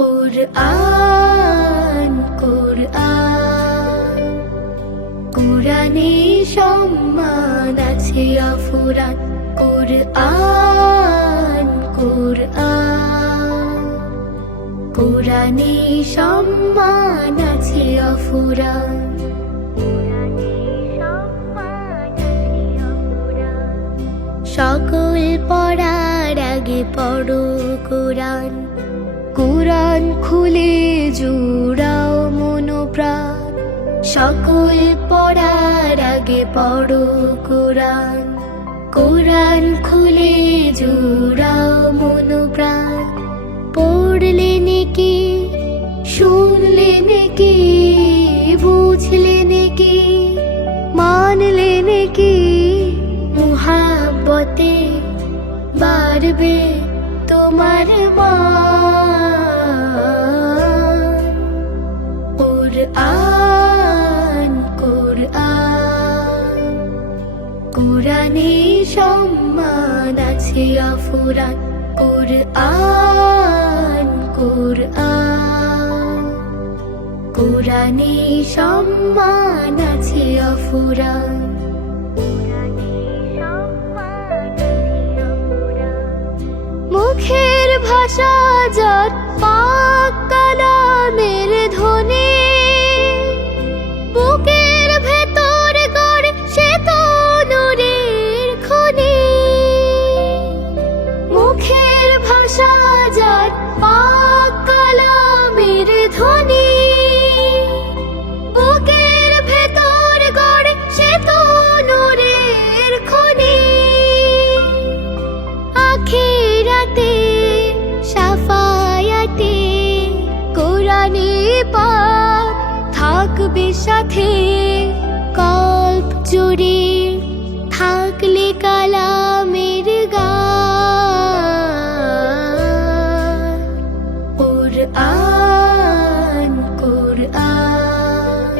কুরআন কুরআন কুরআনে সম্মান আছে অফুরান। কুরআন কুরআন কুরআনে সম্মান আছে অফুরান। সকল পড়ার আগে পড়ো কুরআন। কুরআন খুলে জুড়াও মন প্রাণ। সকল পড়ার আগে পড়ো কুরআন। কুরআন খুলে জুড়াও মন প্রাণ। পড়লে নেকি, শুনলে নেকি, বুঝলে নেকি, মানলে নেকি, মুহাব্বতে বাড়বে তোমার মান। কুরআন কুরআন কুরআনে সম্মান আছে অফুরান। কুরআন কুরআন কুরআনে সম্মান আছে অফুরান। মুখের ভাষা যার পাক কালামের ধ্বনি, বুকের ভেতর গড়ে সে তো নূরের খনি। মুখের ভাষা যার পাক কালামের ধ্বনি, বুকের ভেতর গড়ে সে তো নূরের খনি। আখিরাতে সাফায়াতে কুরআনে পাক থাকবে সাথে। কল্প জুড়ে থাকলে কালামের গান। কুরআন কুরআন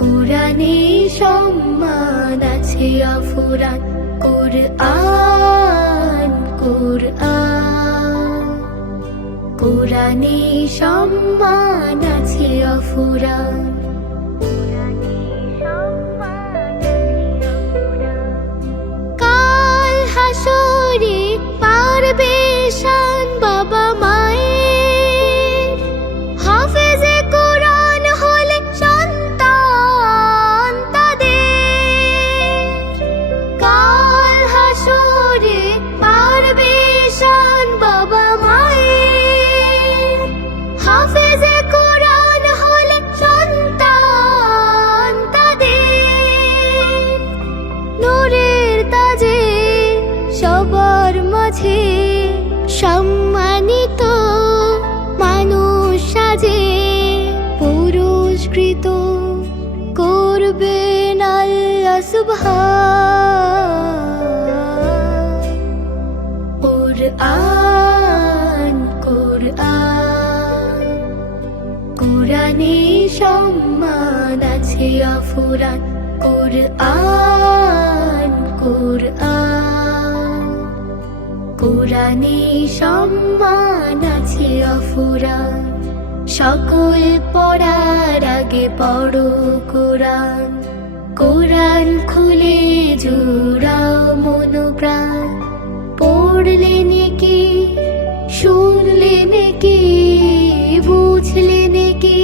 কুরআনে সম্মান আছে অফুরান। কুরআন কুরআন কুরআনে সম্মান আছে অফুরান। কাল হাসরে পারবে শান বাবা মায়ের। হাফেজে কুরআন হলে সন্তান তাদের। কাল হাসরে পারবে শান বাবা মায়ের। হাফেজে কুরআন হলে সন্তান তাদের। নূরের তাজে সবার মাঝে সম্মানিত মানুষ সাজে। পুরস্কৃত করবেন আল্লাহ সুবহান। কুরআন কুরআন কুরআনে সম্মান আছে অফুরান। কুরআন কুরআন কুরআনে সম্মান আছে অফুরান। সকল পড়ার আগে পড়ো কুরআন। কুরআন খুলে জুড়াও মন প্রাণ। পড়লে নেকি, শুনলে নেকি, বুঝলে নেকি,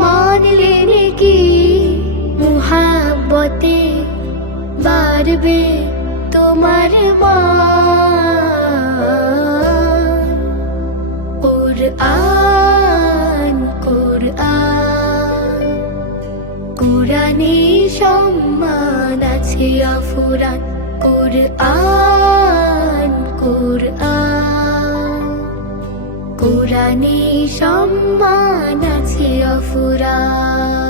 মানলে নেকি, মুহাব্বতে বাড়বে তোমার মান। কুরআন কুরআন কুরআনে সম্মান আছে অফুরান। কুরআন কুরআন কুরআনে সম্মান আছে অফুরান।